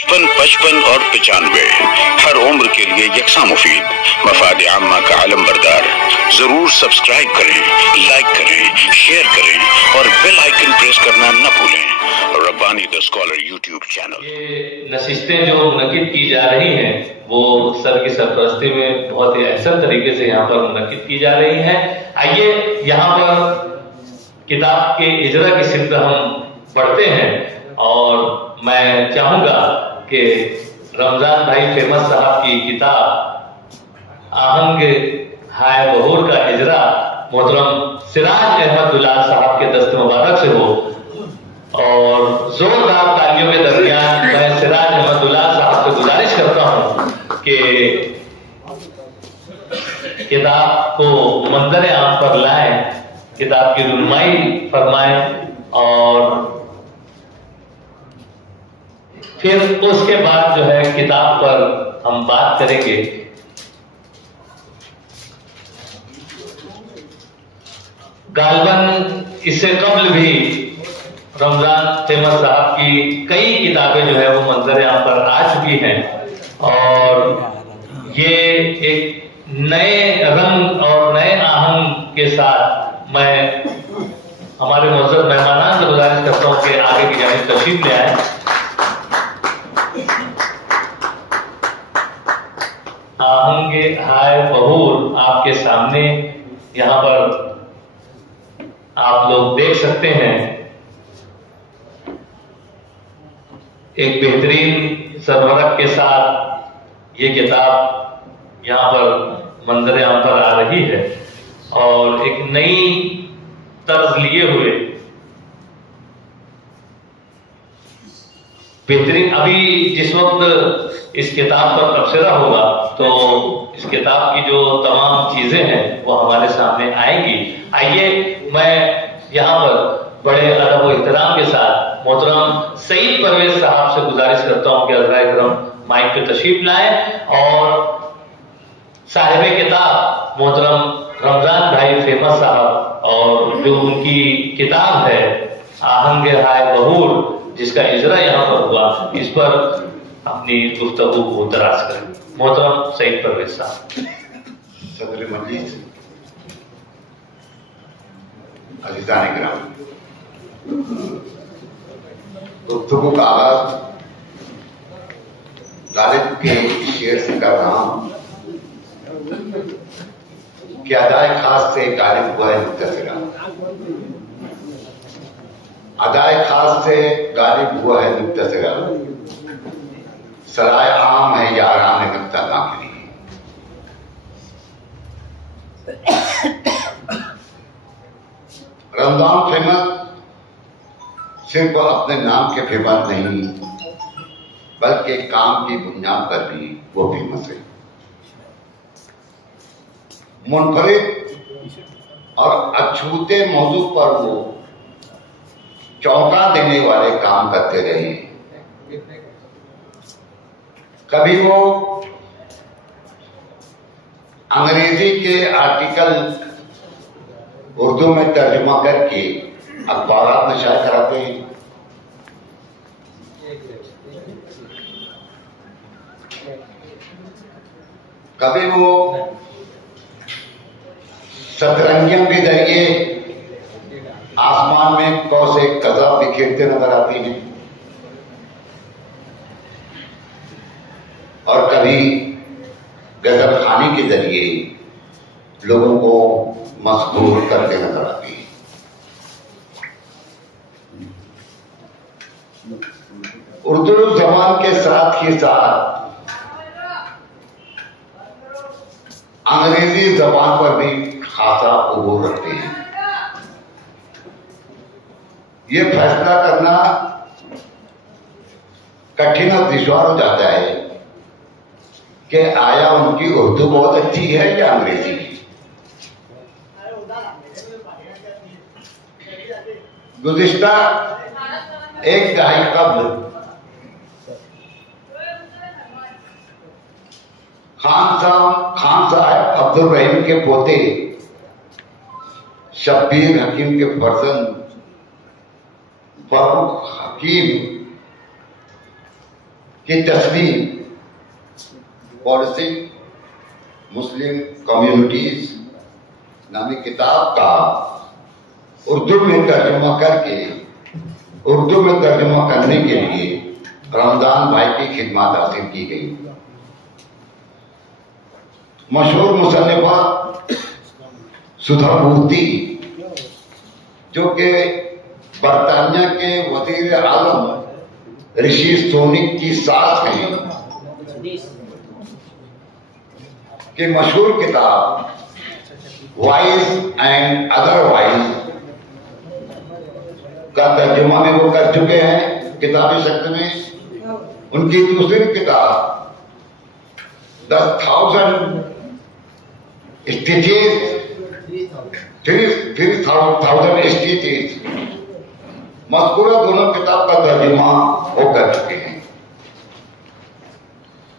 55 और 95 हर उम्र के लिए यकसा मुफीद, मफाद आम्मा का आलम बरदार। जरूर सब्सक्राइब करें, लाइक करें, शेयर करें और बेल आइकन प्रेस करना न भूलें। Rabbani the scholar YouTube channel. ये नशिस्तें जो मुनक्किद की जा रही हैं वो सर की सरपरस्ती में बहुत ही अहसन तरीके से यहाँ पर मुनक्किद की जा रही हैं। आइए यहाँ पर किताब के इजरा की सिलसिला हम पढ़ते हैं और मैं चाहूंगा कि रमजान भाई फेमस साहब की किताब आहंग हाय बहूर का इजरा मोहतरम सिराज अहमद दुलाल साहब के दस्त मुबारक से हो और जोरदार तालियों के दरमियान मैं सिराज अहमद दुलाल साहब से गुजारिश करता हूं कि किताब को मंजर आम पर लाएं, किताब की रुनमाई फरमाएं और फिर उसके बाद जो है किताब पर हम बात करेंगे। गालबन इससे कबल भी रमजान फेमस साहब की कई किताबें जो है वो मंजर आम पर आ चुकी हैं और ये एक नए रंग और नए आहंग के साथ मैं हमारे मौजूद मेहमानान से गुजारिश करता हूं कि आगे की जानिब तशरीफ ले आए। आहंग हाय बहूर आपके सामने यहाँ पर आप लोग देख सकते हैं। एक बेहतरीन सरवरक के साथ ये किताब यहाँ पर मंजर आम पर आ रही है और एक नई तर्ज लिए हुए बेहतरीन। अभी जिस वक्त इस किताब पर तबसरा होगा तो इस किताब की जो तमाम चीजें हैं वो हमारे सामने आएंगी। आइए मैं यहाँ पर बड़े अदब और एहतराम के साथ मोहतरम सईद परवेज साहब से गुजारिश करता हूं कि हज़रात इकराम माइक पे तशरीफ लाएं और साहिब किताब मोहतरम रमजान भाई फेमस साहब और जो उनकी किताब है आहंग हाय बहूर जिसका इजरा यहाँ पर हुआ इस पर अपनी गुफ्तगू को दराज करें। मोहतरम सईद परवेज साहब। सदर मजीद, अज़ीज़ान इकराम, गुफ्तगू का आगाज गालिब के शेर से कर रहा हूं कि अदाए खास से गालिब हुआ है मुत्तसिरा, अदाए खास से गालिब हुआ है मुत्तसिरा, सराय आम है यारान नुक्ता दाखिली। रमजान फेमस सिर्फ अपने नाम के फेमस नहीं बल्कि काम की बुनियाद पर भी वो फेमस है। मुनफरिद और अछूते मौजू पर वो चौंका देने वाले काम करते रहे। कभी वो अंग्रेजी के आर्टिकल उर्दू में तर्जुमा करके अखबारात में शाया कराते हैं, कभी वो सतरंगियों के जरिए आसमान में कौसे कज़ा बिखेरते नजर आती हैं और कभी गजल खानी के जरिए लोगों को मसबूर करते नजर आती है। उर्दू जबान के साथ ही साथ अंग्रेजी जबान पर भी खासा उबूर रखते हैं। ये फैसला करना कठिन और दुश्वार हो जाता है कि आया उनकी उर्दू बहुत अच्छी है या अंग्रेजी। गुज़िश्ता एक दहाई कब्ल खान साहब अब्दुल रहीम के पोते शब्बीर हकीम के फर्जंद फरूख हकीम की तस्वीर पॉलिसी मुस्लिम कम्युनिटीज नामी किताब का उर्दू में तर्जुमा करने के लिए रमजान भाई की खिदमत हासिल की गई। मशहूर मुसन्निफा सुधा मूर्ति जो कि बरतानिया के वजीर आलम ऋषि सोनिक की सास हैं कि मशहूर किताब वाइज एंड अदरवाइज का तर्जुमा में वो कर चुके हैं किताबी शक्ल में। उनकी दूसरी किताब 10,000 स्टिचेस 3,000 स्टिचेस मज़कूरा दोनों किताब का तर्जुमा वो कर चुके हैं।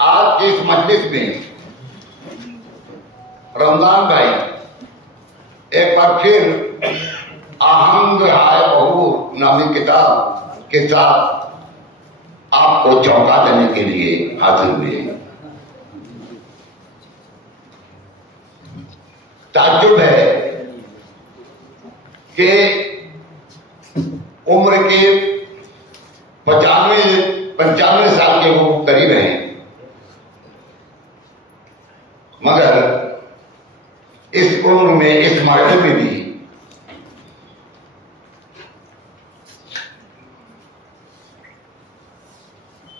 आज के इस मजलिस में रमजान भाई एक बार फिर आहंग हाय बहू नामी किताब के साथ आपको चौंका देने के लिए हाजिर हुए। ताज्जुब है कि उम्र के 95 साल के वो करीब हैं, मगर इस उम्र में इस मर्हले में भी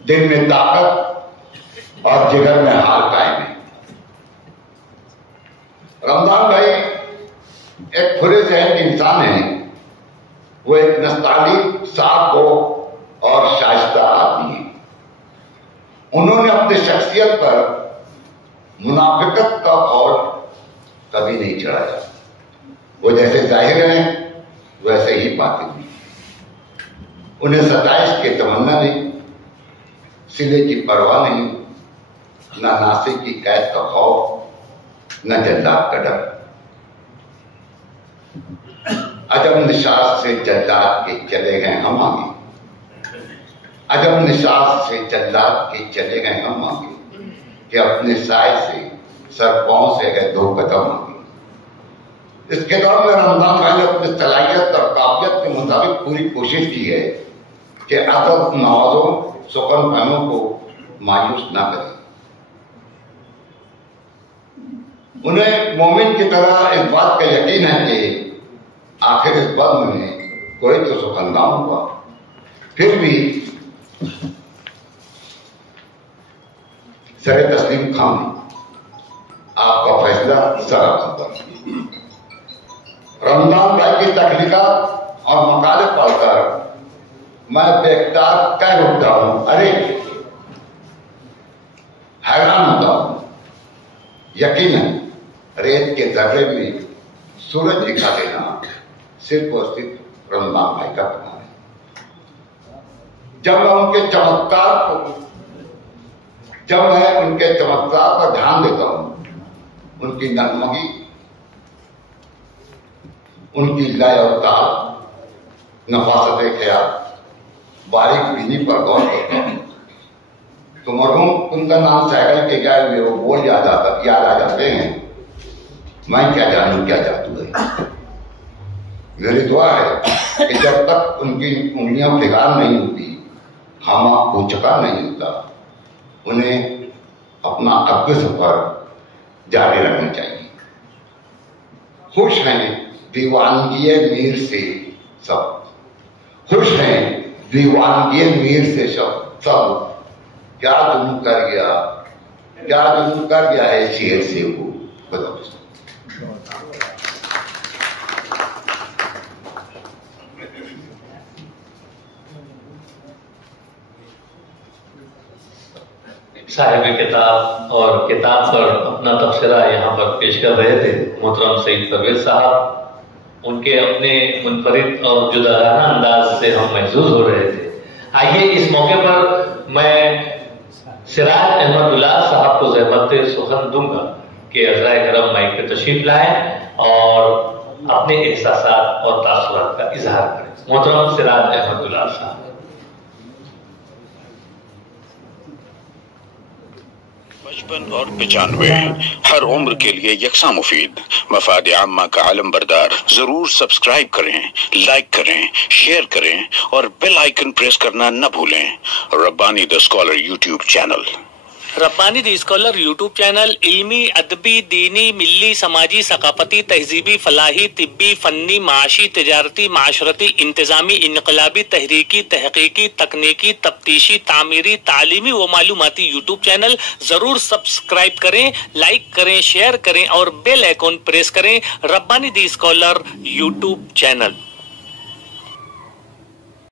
दिल में ताकत और जिगर में हाल कायम है। रमजान भाई एक खुले जहन इंसान है। वो एक नस्ताली साफ हो और शाइस्ता आदमी है। उन्होंने अपनी शख्सियत पर मुनाफिकत का खौफ कभी नहीं चढ़ाया। वो जैसे जाहिर हैं वैसे ही बातिन भी। उन्हें सताइश की तमन्ना नहीं, सिले की परवाह नहीं, न नासिक की कैद का खौफ, न जल्लाद का डर। अजब निशात से जल्लाद के चले गए हम आगे, अजब निशात से जल्लाद के चले गए हम आगे, कि अपने साय से सर पांव से गए 2 कदम आगे। इस किताब में रमजान भाई ने अपनी सलाहियत और काबिलियत के मुताबिक पूरी कोशिश की है कि अदब नवाजों सुकन फहमों को मायूस ना करें। उन्हें मोमिन की तरह इस बात का यकीन है कि आखिर इस बद्म में कोई तो सुकनगाम होगा। फिर भी सरे तस्लीम खान आपका फैसला सरा पर रमजान भाई की तख्लीकात और मकाले पढ़कर मैं बेख्तार कह उठता हूं, अरे हैरान होता हूं। यकीनन रेत के जर्रे में सूरज दिखा देना सिर्फ और सिर्फ रमजान भाई का कमाल है। जब मैं उनके चमत्कार पर ध्यान देता हूं, उनकी नगमगी, उनकी लय और ताल, नफासत ख्याल, बारीक बीनी पर गौर करता हूं तो मरहूम उनका नाम साइकिल के क्या हुए वो बोल याद आ जाते हैं। मैं क्या जानूं क्या जादू है। मेरी दुआ है कि जब तक उनकी उंगलियां बेकार नहीं होती, खामा कोचका नहीं होता, उन्हें अपना अग्र सफर जारी रखना चाहिए। खुश हैं दीवानगी मीर से सब, खुश हैं दीवानगी मीर से सब। क्या जुल्म कर गया है शेर से वो, बताओ। साहिब किताब और किताब पर अपना तबसरा यहाँ पर पेश कर रहे थे मोहतरम सईद परवेज साहब। उनके अपने मुनफरिद और जुदागाना अंदाज से हम महसूस हो रहे थे। आइए इस मौके पर मैं सिराज अहमदुल्लाह साहब को ज़हमत सुखन दूंगा कि अज़राए करम माइक पे तशरीफ लाएं और अपने एहसासात और तासुरात का इजहार करें। मोहतरम सिराज अहमदुल्लाह साहब। 55 और 95 हर उम्र के लिए यकसा मुफीद मफाद आम्मा का आलम बरदार। जरूर सब्सक्राइब करें, लाइक करें, शेयर करें और बेल आइकन प्रेस करना न भूलें। Rabbani the scholar YouTube channel. Rabbani the scholar YouTube channel इल्मी, अदबी, दीनी, मिल्ली, समाजी, सकाफती, तहजीबी, फलाही, तिब्बी, फन्नी, माशी, तिजारती, माशरती, इंतजामी, इनकलाबी, तहरीकी, तहकीकी, तकनीकी, तफ्तीशी, तामीरी, तालीमी व मालूमाती यूट्यूब चैनल। जरूर सब्सक्राइब करें, लाइक करें, शेयर करें और बेल आइकन प्रेस करें। Rabbani the scholar YouTube channel.